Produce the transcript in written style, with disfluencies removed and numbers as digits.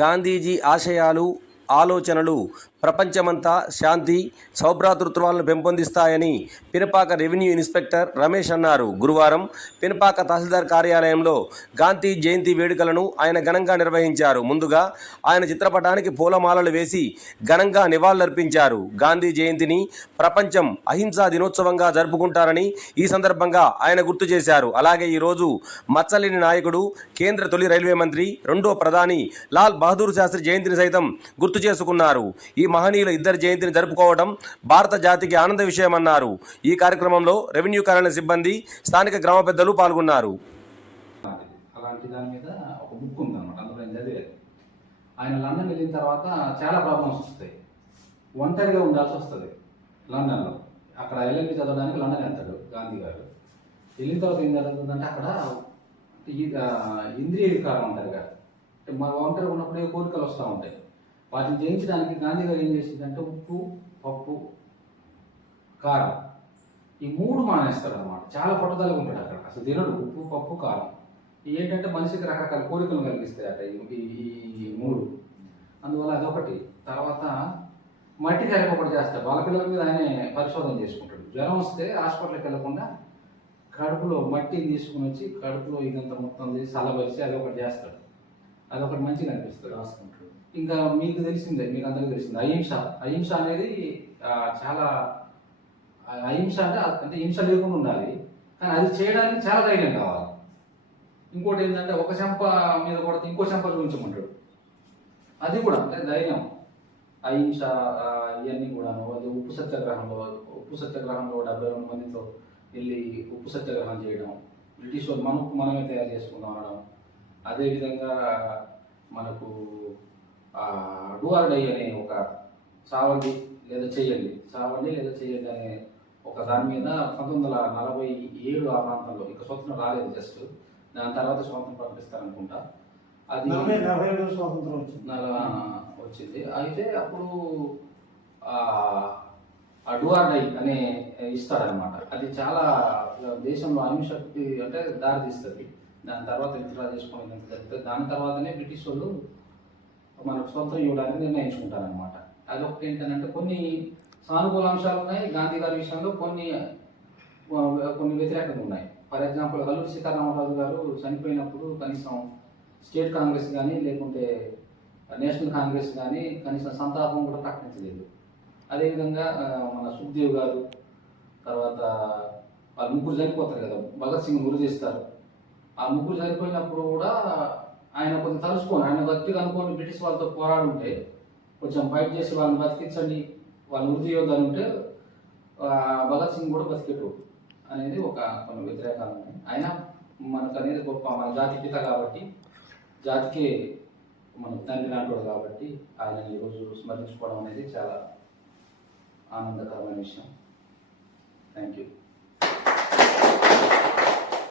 గాంధీజీ ఆశయాలు, ఆలోచనలు ప్రపంచమంతా శాంతి, సౌభ్రాతృత్వాలను పెంపొందిస్తాయని పినపాక రెవెన్యూ ఇన్స్పెక్టర్ రమేష్ అన్నారు. గురువారం పినపాక తహసీల్దార్ కార్యాలయంలో గాంధీ జయంతి వేడుకలను ఆయన ఘనంగా నిర్వహించారు. ముందుగా ఆయన చిత్రపటానికి పూలమాలలు వేసి ఘనంగా నివాళులర్పించారు. గాంధీ జయంతిని ప్రపంచం అహింసా దినోత్సవంగా జరుపుకుంటారని ఈ సందర్భంగా ఆయన గుర్తు చేశారు. అలాగే ఈరోజు మచ్చలేని నాయకుడు, కేంద్ర తొలి రైల్వే మంత్రి, రెండో ప్రధాని లాల్ బహదూర్ శాస్త్రి జయంతిని సైతం గుర్తు చేసుకున్నారు. ఈ మహనీయుల ఇద్దరి జయంతిని జరుపుకోవడం భారత జాతికి ఆనంద విషయమన్నారు. ఈ కార్యక్రమంలో రెవెన్యూ కార్యాలయ సిబ్బంది, స్థానిక గ్రామ పెద్దలు పాల్గొన్నారు. అలాంటి దాని మీద ఒక బుక్ ఉందన్నమాట. అందులో నేను చదివాను. ఆయన లండన్ వెళ్ళిన తర్వాత చాలా ప్రాబ్లమ్స్ వస్తాయి. ఒంటరిగా ఉండాల్సి వస్తుంది లండన్లో. అక్కడ ఎల్ఎల్బి చదవడానికి లండన్ వెళ్తాడు గాంధీ గారు. వెళ్ళిన తర్వాత ఏం జరుగుతుందంటే అక్కడ ఇంద్రియ వికారం అంటారు కదా, మా ఒంటరిగా ఉన్నప్పుడు కోరికలు వస్తూ ఉంటాయి. వాటిని జయించడానికి గాంధీ గారు ఏం చేసిందంటే ఉప్పు, పప్పు, కారం ఈ మూడు మానేస్తాడు అనమాట. చాలా పట్టుదలగా ఉంటాడు అక్కడ. అసలు తినడు ఉప్పు, పప్పు, కారం. ఏంటంటే మనిషికి రకరకాల కోరికలు కలిగిస్తాయి అట ఈ మూడు. అందువల్ల అదొకటి. తర్వాత మట్టి థెరపీ ఒకటి చేస్తాడు. వాళ్ళ పిల్లల మీద ఆయనే పరిశోధన చేసుకుంటాడు. జ్వరం వస్తే హాస్పిటల్కి వెళ్లకుండా కడుపులో మట్టిని తీసుకుని వచ్చి కడుపులో ఇదంతా మొత్తం తీసి చల్లబరిచి అదొకటి చేస్తాడు. అదొకటి మంచిగా అనిపిస్తుంది, రాసుకుంటాడు. ఇంకా మీకు తెలిసిందే, మీకు అందరికీ తెలిసిందే అహింస అనేది చాలా అహింస అంటే హింస లేకుండా ఉండాలి. కానీ అది చేయడానికి చాలా ధైర్యం కావాలి. ఇంకోటి ఏంటంటే ఒక చెంప మీద కొడితే ఇంకో చెంప చూపించమంటాడు. అది కూడా అంటే ధైర్యం. అహింస ఇవన్నీ కూడాను. అది ఉప్పు సత్యాగ్రహంలో 72 మందితో వెళ్ళి ఉప్పు సత్యాగ్రహం చేయడం, బ్రిటిష్ వాళ్ళు మన ఉప్పు మనమే తయారు చేసుకుందాం అనడం. అదేవిధంగా మనకు డూ ఆర్ డై అనే ఒక చావండి లేదా చేయండి అనే ఒక దాని మీద 1947 ఆ ప్రాంతంలో, ఇక స్వతంత్రం రాలేదు, జస్ట్ దాని తర్వాత స్వాతంత్రం ప్రకటిస్తారనుకుంటా. అది 47 స్వాతంత్రం వచ్చింది. అయితే అప్పుడు డూ ఆర్ డై అనే ఇస్తాడనమాట. అది చాలా దేశంలో అహింసకి అంటే దారి తీస్తుంది. దాని తర్వాత విత్డ్రా చేసుకోవడం జరుగుతుంది. దాని తర్వాతనే బ్రిటిష్ వాళ్ళు మనకు స్వతంత్రం ఇవ్వడానికి నిర్ణయించుకుంటారనమాట. అదొకటి ఏంటంటే కొన్ని సానుకూల అంశాలు ఉన్నాయి గాంధీ గారి విషయంలో, కొన్ని వ్యతిరేకంగా ఉన్నాయి. ఫర్ ఎగ్జాంపుల్ అల్లూరి సీతారామరాజు గారు చనిపోయినప్పుడు కనీసం స్టేట్ కాంగ్రెస్ కానీ లేకుంటే నేషనల్ కాంగ్రెస్ కానీ కనీసం సంతాపం కూడా ప్రకటించలేదు. అదేవిధంగా మన సుఖ్దేవ్ గారు, తర్వాత వాళ్ళు ముగ్గురు చనిపోతారు కదా, భగత్ సింగ్ గురి చేస్తారు. ఆ ముగ్గురు చనిపోయినప్పుడు కూడా ఆయన కొంచెం తలుచుకొని, ఆయన గట్టిగా అనుకొని బ్రిటిష్ వాళ్ళతో పోరాడుంటే, కొంచెం ఫైట్ చేసి వాళ్ళని బతికించండి, వాళ్ళు వృద్ధి యోధాలు ఉంటే భగత్ సింగ్ కూడా బతికేటోడు అనేది కొన్ని వ్యతిరేకాలు ఉన్నాయి. అయినా మనకు అనేది గొప్ప, మన జాతి పిత కాబట్టి, జాతికి మనకు తండ్రి లాంటివాడు కాబట్టి ఆయన ఈరోజు స్మరించుకోవడం అనేది చాలా ఆనందకరమైన విషయం. Thank you.